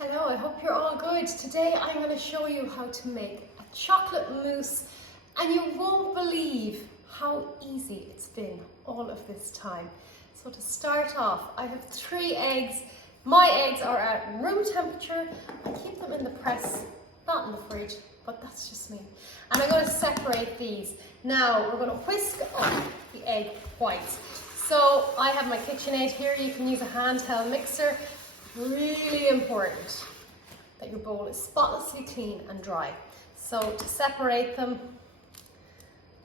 Hello, I hope you're all good. Today I'm going to show you how to make a chocolate mousse, and you won't believe how easy it's been all of this time. So to start off, I have 3 eggs. My eggs are at room temperature. I keep them in the press, not in the fridge, but that's just me. And I'm going to separate these. Now we're going to whisk up the egg whites. So I have my KitchenAid here. You can use a handheld mixer. Really important that your bowl is spotlessly clean and dry. So to separate them,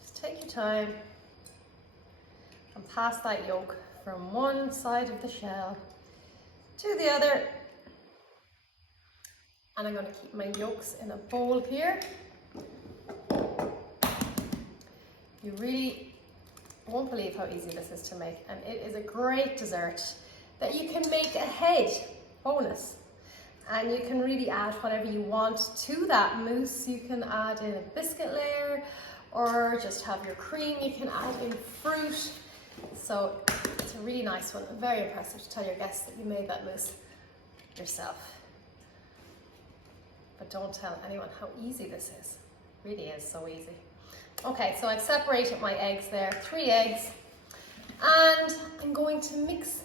just take your time and pass that yolk from one side of the shell to the other. And I'm going to keep my yolks in a bowl here. You really won't believe how easy this is to make, and it is a great dessert that you can make ahead, bonus. And you can really add whatever you want to that mousse. You can add in a biscuit layer or just have your cream. You can add in fruit. So it's a really nice one. Very impressive to tell your guests that you made that mousse yourself. But don't tell anyone how easy this is. It really is so easy. Okay, so I've separated my eggs there, 3 eggs. And I'm going to mix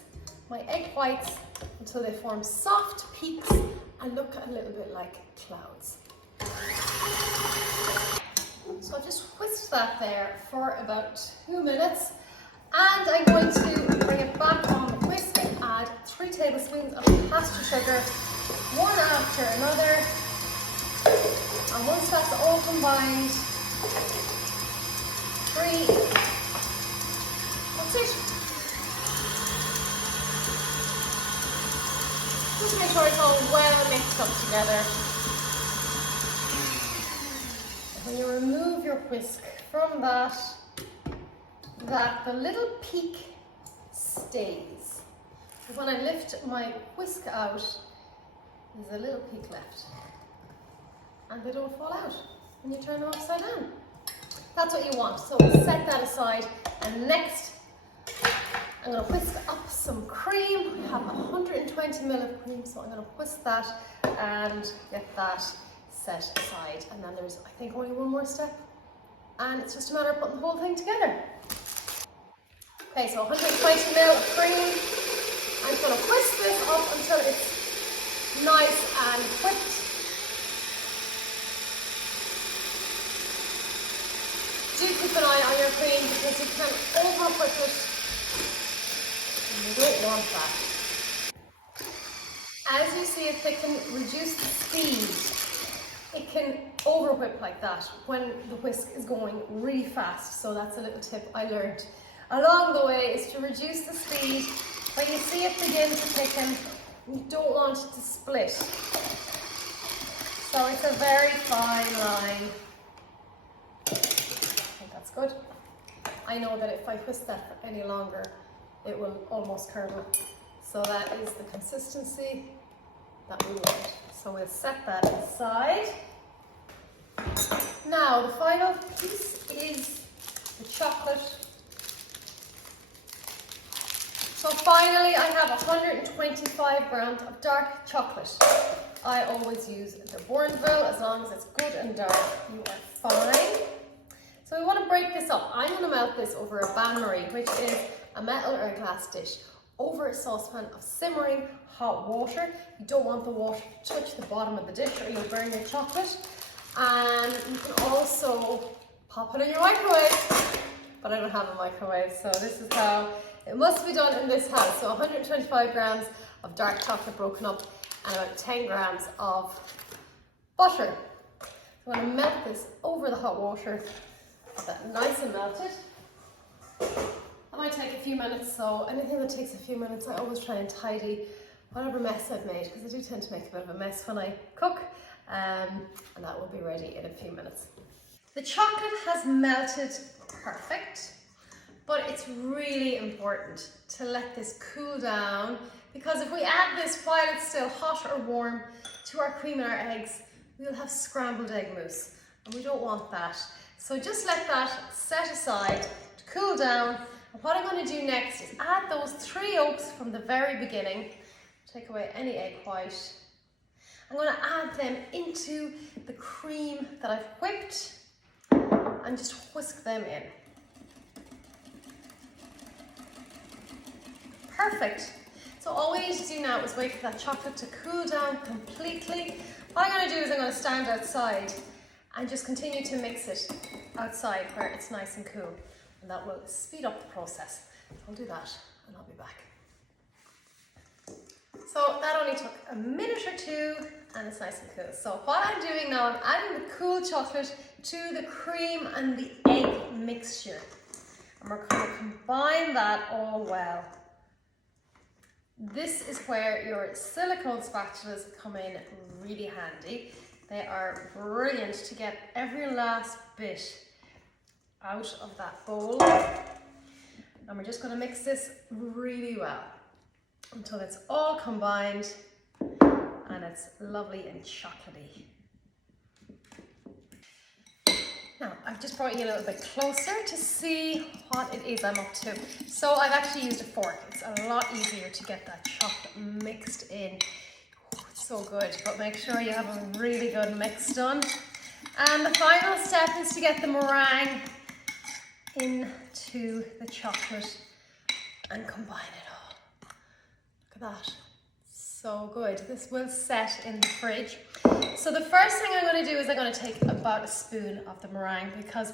my egg whites until they form soft peaks and look a little bit like clouds. So I've just whisked that there for about 2 minutes, and I'm going to bring it back on the whisk and add 3 tablespoons of caster sugar, one after another. And once that's all combined, 3, that's it. Just make sure it's all well mixed up together. When you remove your whisk from that the little peak stays. When I lift my whisk out, there's a little peak left. And they don't fall out when you turn them upside down. That's what you want. So we'll set that aside, and next I'm going to whisk up some cream. I have 120 ml of cream, so I'm going to whisk that and get that set aside. And then there's, I think, only one more step, and it's just a matter of putting the whole thing together. Okay, so 120 ml of cream. I'm going to whisk this up until it's nice and whipped. Do keep an eye on your cream because you can over-whip it. You don't want that. As you see it thicken, reduce the speed. It can over whip like that when the whisk is going really fast. So that's a little tip I learned along the way, is to reduce the speed. When you see it begin to thicken, you don't want it to split. So it's a very fine line. I think that's good. I know that if I twist that for any longer, it will almost curdle. So that is the consistency that we want. So we'll set that aside. Now the final piece is the chocolate. So finally I have 125 grams of dark chocolate. I always use the Bourneville, as long as it's good and dark, you are fine. So we want to break this up. I'm going to melt this over a bain-marie, which is a metal or a glass dish, over a saucepan of simmering hot water. You don't want the water to touch the bottom of the dish or you'll burn your chocolate. And you can also pop it in your microwave, but I don't have a microwave, so this is how it must be done in this house. So 125 grams of dark chocolate broken up and about 10 grams of butter. So I'm going to melt this over the hot water, get that nice and melted. That might take a few minutes, so anything that takes a few minutes, I always try and tidy whatever mess I've made, because I do tend to make a bit of a mess when I cook, and that will be ready in a few minutes. The chocolate has melted perfect, but it's really important to let this cool down, because if we add this while it's still hot or warm to our cream and our eggs, we'll have scrambled egg mousse, and we don't want that. So just let that set aside to cool down. And what I'm going to do next is add those 3 yolks from the very beginning. Take away any egg white. I'm going to add them into the cream that I've whipped and just whisk them in. Perfect. So all we need to do now is wait for that chocolate to cool down completely. What I'm going to do is I'm going to stand outside and just continue to mix it outside where it's nice and cool. And that will speed up the process. I'll do that and I'll be back. So that only took a minute or two and it's nice and cool. So what I'm doing now, I'm adding the cool chocolate to the cream and the egg mixture. And we're going to combine that all well. This is where your silicone spatulas come in really handy. They are brilliant to get every last bit out of that bowl. And we're just going to mix this really well until it's all combined and it's lovely and chocolatey. Now, I've just brought you a little bit closer to see what it is I'm up to. So I've actually used a fork. It's a lot easier to get that chocolate mixed in. Oh, it's so good, but make sure you have a really good mix done. And the final step is to get the meringue into the chocolate and combine it all. Look at that. So good. This will set in the fridge. So the first thing I'm going to do is I'm going to take about a spoon of the meringue because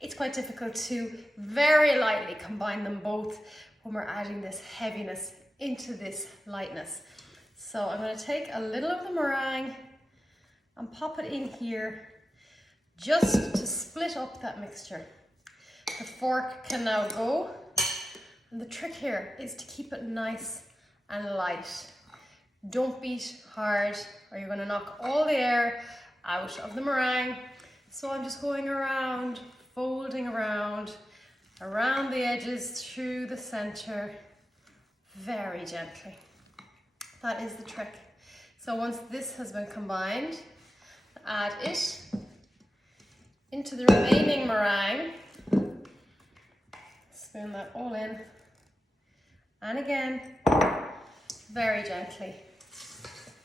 it's quite difficult to very lightly combine them both when we're adding this heaviness into this lightness. So I'm going to take a little of the meringue and pop it in here just to split up that mixture. The fork can now go, and the trick here is to keep it nice and light. Don't beat hard or you're going to knock all the air out of the meringue. So I'm just going around, folding around the edges, through the center, very gently. That is the trick. So once this has been combined, add it into the remaining meringue. Spoon that all in. And again, very gently.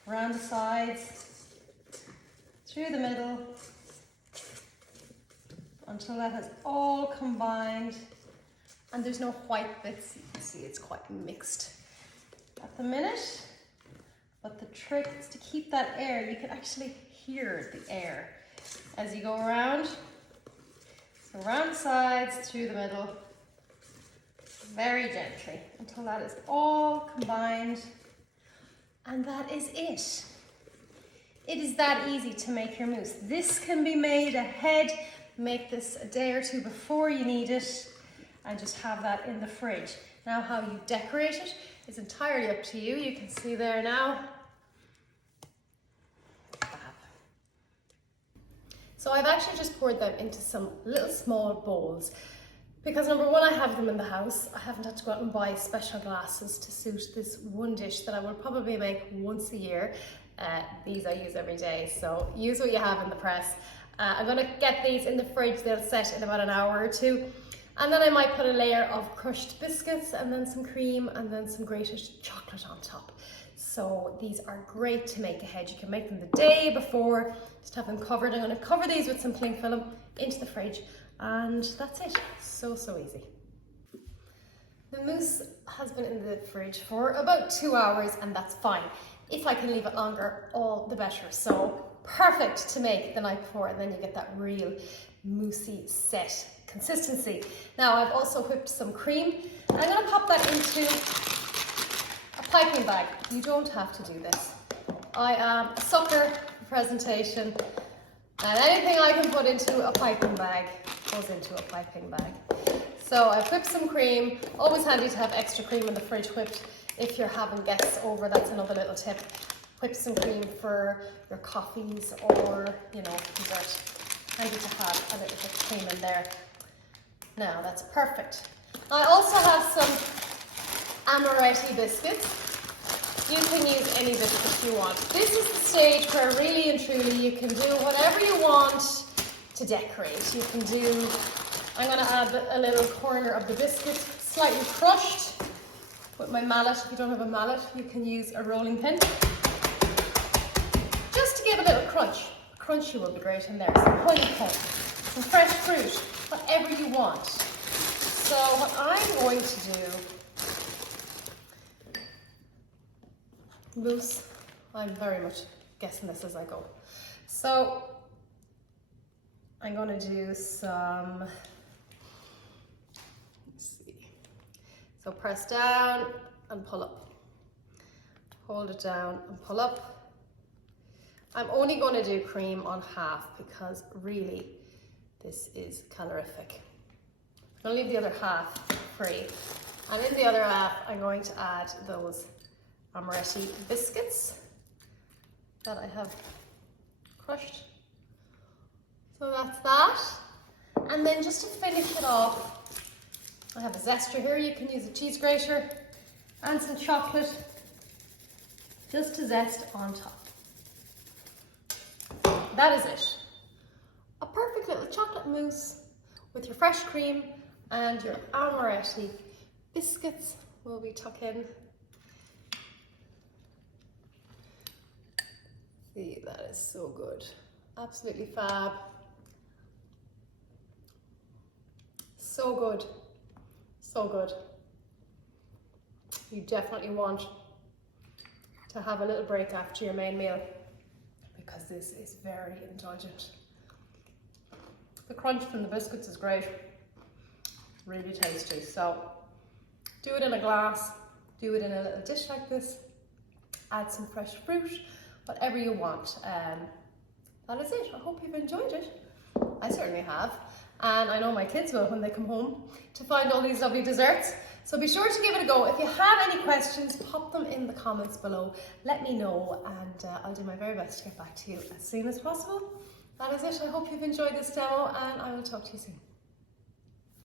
Around the sides, through the middle, until that has all combined and there's no white bits. You can see it's quite mixed at the minute, but the trick is to keep that air. You can actually hear the air as you go around. So around the sides, through the middle, very gently until that is all combined. And that is it. It is that easy to make your mousse. This can be made ahead. Make this a day or two before you need it and just have that in the fridge. Now how you decorate it is entirely up to you. You can see there now. Fab. So I've actually just poured them into some little small bowls. Because number one, I have them in the house. I haven't had to go out and buy special glasses to suit this one dish that I will probably make once a year. These I use every day, so use what you have in the press. I'm gonna get these in the fridge. They'll set in about an hour or two. And then I might put a layer of crushed biscuits and then some cream and then some grated chocolate on top. So these are great to make ahead. You can make them the day before, just have them covered. I'm gonna cover these with some cling film into the fridge. And that's it. So easy. The mousse has been in the fridge for about 2 hours and that's fine. If I can leave it longer, all the better. So perfect to make the night before and then you get that real moussey set consistency. Now I've also whipped some cream and I'm going to pop that into a piping bag. You don't have to do this. I am a sucker for presentation and anything I can put into a piping bag goes into a piping bag. So I've whipped some cream. Always handy to have extra cream in the fridge whipped if you're having guests over. That's another little tip. Whip some cream for your coffees or, you know, dessert. Handy to have a little bit of cream in there. Now that's perfect. I also have some amaretti biscuits. You can use any biscuits you want. This is the stage where really and truly you can do whatever you want to decorate. You can do, I'm going to add a little corner of the biscuit, slightly crushed with my mallet. If you don't have a mallet, you can use a rolling pin. crunch. Crunchy will be great in there. Some honeycomb, some fresh fruit, whatever you want. So what I'm going to do, mousse, I'm very much guessing this as I go. So I'm going to do some, let's see. So press down and pull up. Hold it down and pull up. I'm only going to do cream on half because really this is calorific. I'm going to leave the other half free. And in the other half, I'm going to add those amaretti biscuits that I have crushed. So that's that. And then just to finish it off, I have a zester here. You can use a cheese grater and some chocolate just to zest on top. That is it. A perfect little chocolate mousse with your fresh cream and your amaretti biscuits will be tucked in. See, that is so good. Absolutely fab. So good. So good. You definitely want to have a little break after your main meal because this is very indulgent. The crunch from the biscuits is great. Really tasty. So do it in a glass, do it in a little dish like this, add some fresh fruit, whatever you want. That is it. I hope you've enjoyed it. I certainly have. And I know my kids will when they come home to find all these lovely desserts. So be sure to give it a go. If you have any questions, pop them in the comments below. Let me know and I'll do my very best to get back to you as soon as possible. That is it. I hope you've enjoyed this demo and I will talk to you soon.